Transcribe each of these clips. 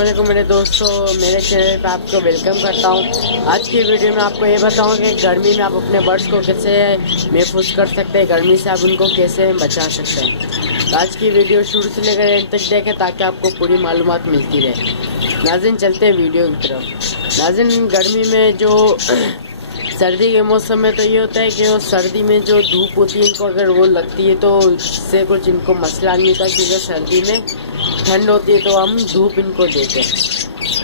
वालेकुम मेरे दोस्तों, मेरे चैनल पे आपको वेलकम करता हूँ। आज की वीडियो में आपको ये बताऊँगा कि गर्मी में आप अपने बर्ड्स को कैसे महफूज कर सकते हैं, गर्मी से आप उनको कैसे बचा सकते हैं। तो आज की वीडियो शुरू से लेकर एंड तक देखें ताकि आपको पूरी मालूमात मिलती रहे। नाज़रीन, चलते हैं वीडियो की तरफ। नाज़रीन, गर्मी में जो सर्दी के मौसम में तो ये होता है कि वो सर्दी में जो धूप होती है इनको अगर वो लगती है तो इससे कुछ इनको मसला नहीं होता, क्योंकि सर्दी में ठंड होती है तो हम धूप इनको देते हैं,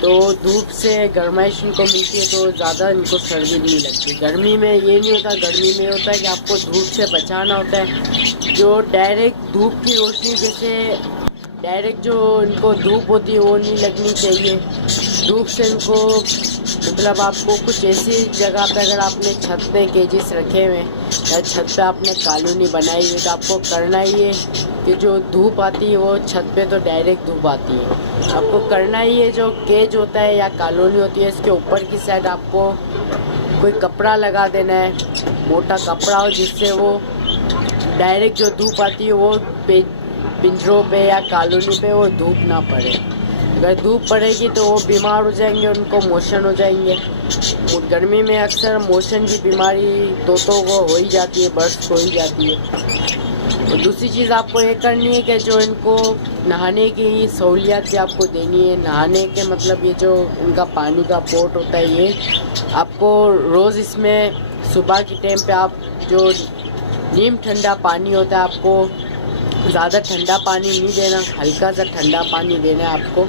तो धूप से गर्माइश इनको मिलती है तो ज़्यादा इनको सर्दी नहीं लगती। गर्मी में ये नहीं होता, गर्मी में होता है कि आपको धूप से बचाना होता है। जो डायरेक्ट धूप की रोशनी, जैसे डायरेक्ट जो इनको धूप होती है वो नहीं लगनी चाहिए। धूप से इनको मतलब आपको कुछ ऐसी जगह पे, अगर आपने छत पे केजेस रखे हुए या छत पे आपने कॉलोनी बनाई हुई, तो आपको करना ही है कि जो धूप आती है वो छत पे तो डायरेक्ट धूप आती है। आपको करना ही है जो केज होता है या कॉलोनी होती है इसके ऊपर की साइड आपको कोई कपड़ा लगा देना है, मोटा कपड़ा हो, जिससे वो डायरेक्ट जो धूप आती है वो पिंजरों पे या कॉलोनी पे वो धूप ना पड़े। अगर धूप पड़ेगी तो वो बीमार हो जाएंगे, उनको मोशन हो जाएंगे। गर्मी में अक्सर मोशन की बीमारी तोतों को हो ही जाती है, बर्ड्स को ही जाती है। और दूसरी चीज़ आपको ये करनी है कि जो इनको नहाने की सहूलियत भी आपको देनी है। नहाने के मतलब ये जो इनका पानी का पोट होता है, ये आपको रोज़ इसमें सुबह के टाइम पे आप जो नीम ठंडा पानी होता है, आपको ज़्यादा ठंडा पानी नहीं देना, हल्का सा ठंडा पानी देना है आपको।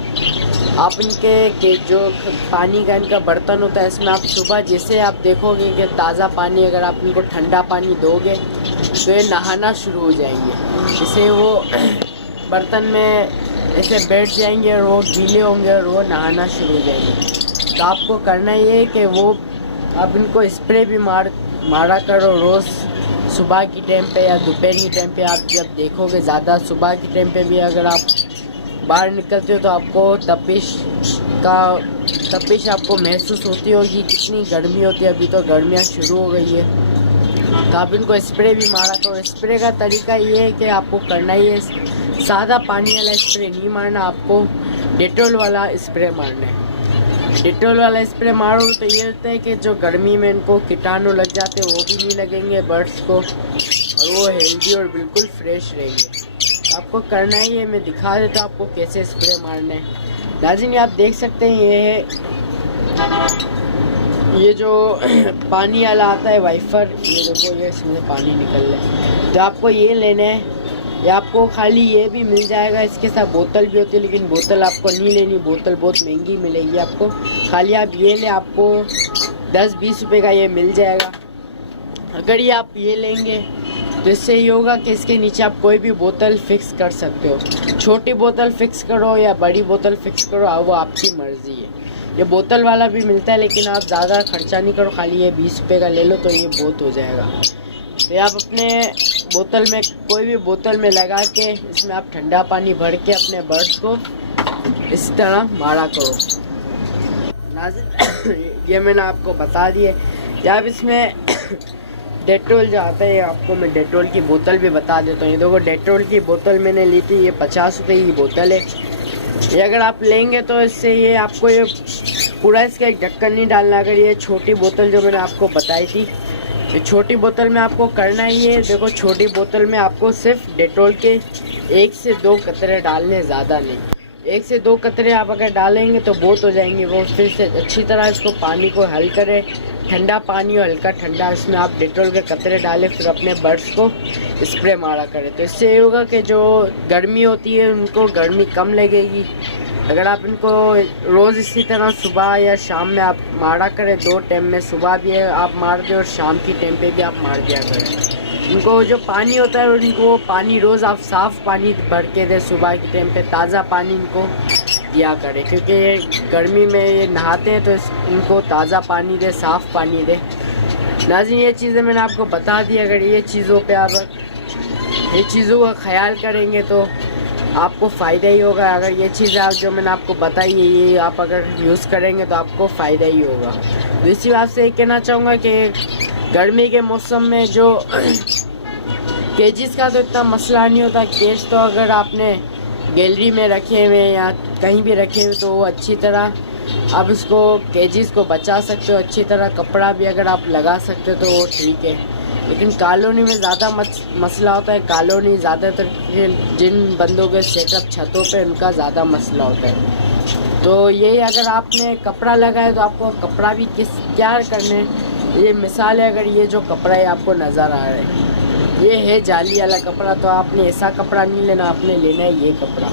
आप इनके के जो पानी का इनका बर्तन होता है, इसमें आप सुबह जैसे आप देखोगे कि ताज़ा पानी, अगर आप इनको ठंडा पानी दोगे तो ये नहाना शुरू हो जाएंगे। इसे वो बर्तन में ऐसे बैठ जाएंगे और वो गीले होंगे और वो नहाना शुरू हो जाएंगे। तो आपको करना ये है कि वो आप इनको स्प्रे भी मारा करो रोज़ सुबह की टाइम पे या दोपहर की टाइम पे। आप जब देखोगे ज़्यादा सुबह की टाइम पे भी अगर आप बाहर निकलते हो तो आपको तपिश आपको महसूस होती होगी। कितनी गर्मी होती है, अभी तो गर्मियाँ शुरू हो गई है, तो आप इनको स्प्रे भी मारा करो। स्प्रे का तरीका ये है कि आपको करना ही है, सादा पानी वाला स्प्रे नहीं मारना, आपको डेटॉल वाला स्प्रे मारना है। डेटॉल वाला स्प्रे मारो तो ये होता है कि जो गर्मी में इनको कीटाणु लग जाते हैं वो भी नहीं लगेंगे बर्ड्स को, और वो हेल्दी और बिल्कुल फ्रेश रहेंगे। तो आपको करना ही है, मैं दिखा देता हूँ आपको कैसे स्प्रे मारना है। नाज़रीन, आप देख सकते हैं ये है, ये जो पानी वाला आता है वाइफर, ये देखो ये इसमें पानी निकल रहा है। तो आपको ये लेना है, या आपको खाली ये भी मिल जाएगा, इसके साथ बोतल भी होती है, लेकिन बोतल आपको नहीं लेनी, बोतल बहुत महंगी मिलेगी आपको। खाली आप ये ले, आपको 10-20 रुपए का ये मिल जाएगा। अगर ये आप ये लेंगे तो इससे ये होगा कि इसके नीचे आप कोई भी बोतल फिक्स कर सकते हो। छोटी बोतल फिक्स करो या बड़ी बोतल फिक्स करो, वो आपकी मर्ज़ी है। ये बोतल वाला भी मिलता है, लेकिन आप ज़्यादा खर्चा नहीं करो, खाली ये 20 रुपये का ले लो तो ये बहुत हो जाएगा। तो आप अपने बोतल में, कोई भी बोतल में लगा के इसमें आप ठंडा पानी भर के अपने बर्ड्स को इस तरह मारा करो। ये मैंने आपको बता दिए। या आप इसमें डेटॉल जो आता है, आपको मैं डेटॉल की बोतल भी बता देता हूँ। ये देखो डेटॉल की बोतल मैंने ली थी, ये 50 रुपये की बोतल है। ये अगर आप लेंगे तो इससे ये आपको ये पूरा इसका एक ढक्कन नहीं डालना। अगर ये छोटी बोतल जो मैंने आपको बताई थी, ये छोटी बोतल में आपको करना ही है, देखो छोटी बोतल में आपको सिर्फ डेटॉल के 1 से 2 कतरे डालने, ज़्यादा नहीं। 1 से 2 कतरे आप अगर डालेंगे तो बहुत हो जाएंगे। वो फिर से अच्छी तरह इसको पानी को हल करे, ठंडा पानी और हल्का ठंडा, इसमें आप डेटॉल के कतरे डालें, फिर अपने बर्ड्स को स्प्रे मारा करें। तो इससे ये होगा कि जो गर्मी होती है उनको गर्मी कम लगेगी। अगर आप इनको रोज़ इसी तरह सुबह या शाम में आप मारा करें, 2 टाइम में, सुबह भी आप मार दें और शाम की टाइम पे भी आप मार दिया करें। इनको जो पानी होता है उनको पानी रोज़ आप साफ़ पानी भर के दें, सुबह के टाइम पे ताज़ा पानी इनको दिया करें, क्योंकि गर्मी में ये नहाते हैं तो इनको ताज़ा पानी दे, साफ़ पानी दे। नाज़रीन, ये चीज़ें मैंने आपको बता दी। अगर ये चीज़ों पे आप ये चीज़ों का ख्याल करेंगे तो आपको फ़ायदा ही होगा। अगर ये चीज़ें आप जो मैंने आपको बताई है ये आप अगर यूज़ करेंगे तो आपको फ़ायदा ही होगा। तो इसी बात से कहना चाहूँगा कि गर्मी के मौसम में जो केजेस का तो इतना मसला नहीं होता। केज तो अगर आपने गैलरी में रखे हुए या कहीं भी रखे हुए तो वो अच्छी तरह आप उसको केजीज को बचा सकते हो। अच्छी तरह कपड़ा भी अगर आप लगा सकते हो तो वो ठीक है। लेकिन कॉलोनी में ज़्यादा मसला होता है। कॉलोनी ज़्यादातर जिन बंदों के सेटअप छतों पे उनका ज़्यादा मसला होता है। तो यही अगर आपने कपड़ा लगाया तो आपको कपड़ा भी क्या करने, ये मिसाल है। अगर ये जो कपड़ा है आपको नज़र आ रहा है ये है जाली वाला कपड़ा, तो आपने ऐसा कपड़ा नहीं लेना, आपने लेना है ये कपड़ा।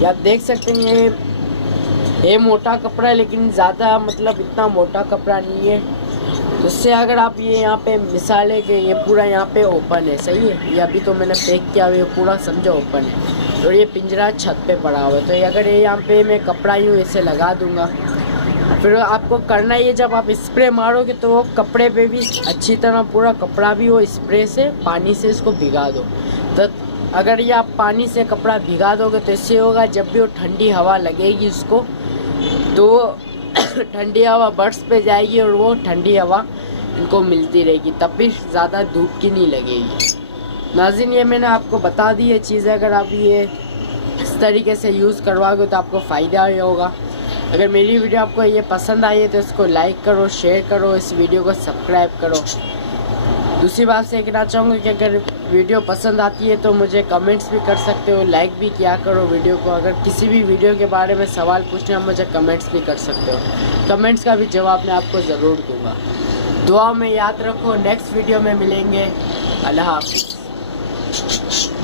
ये आप देख सकते हैं ये मोटा कपड़ा है लेकिन ज़्यादा मतलब इतना मोटा कपड़ा नहीं है। तो इससे अगर आप ये यहाँ पे मिसाल है कि ये पूरा यहाँ पे ओपन है, सही है। ये अभी तो मैंने पैक किया हुआ है, पूरा समझो ओपन है और ये पिंजरा छत पे पड़ा हुआ है। तो ये अगर ये यहाँ पे मैं कपड़ा यूँ ऐसे लगा दूँगा, फिर आपको करना ये जब आप स्प्रे मारोगे तो वो कपड़े पे भी अच्छी तरह पूरा कपड़ा भी वो स्प्रे से पानी से इसको भिगा दो। तो अगर ये आप पानी से कपड़ा भिगा दोगे तो इससे होगा जब भी वो ठंडी हवा लगेगी उसको तो ठंडी हवा बर्ड्स पे जाएगी और वो ठंडी हवा इनको मिलती रहेगी, तब भी ज़्यादा धूप की नहीं लगेगी। नाज़रीन ये मैंने आपको बता दी ये चीज़ें, अगर आप ये इस तरीके से यूज़ करवाओगे तो आपको फ़ायदा ही होगा। अगर मेरी वीडियो आपको ये पसंद आई है तो इसको लाइक करो, शेयर करो, इस वीडियो को सब्सक्राइब करो। दूसरी बात से कहना चाहूँगा कि अगर वीडियो पसंद आती है तो मुझे कमेंट्स भी कर सकते हो, लाइक भी किया करो वीडियो को। अगर किसी भी वीडियो के बारे में सवाल पूछना मुझे कमेंट्स भी कर सकते हो, कमेंट्स का भी जवाब मैं आपको ज़रूर दूँगा। दुआ में याद रखो, नेक्स्ट वीडियो में मिलेंगे। अल्लाह हाफ़िज़।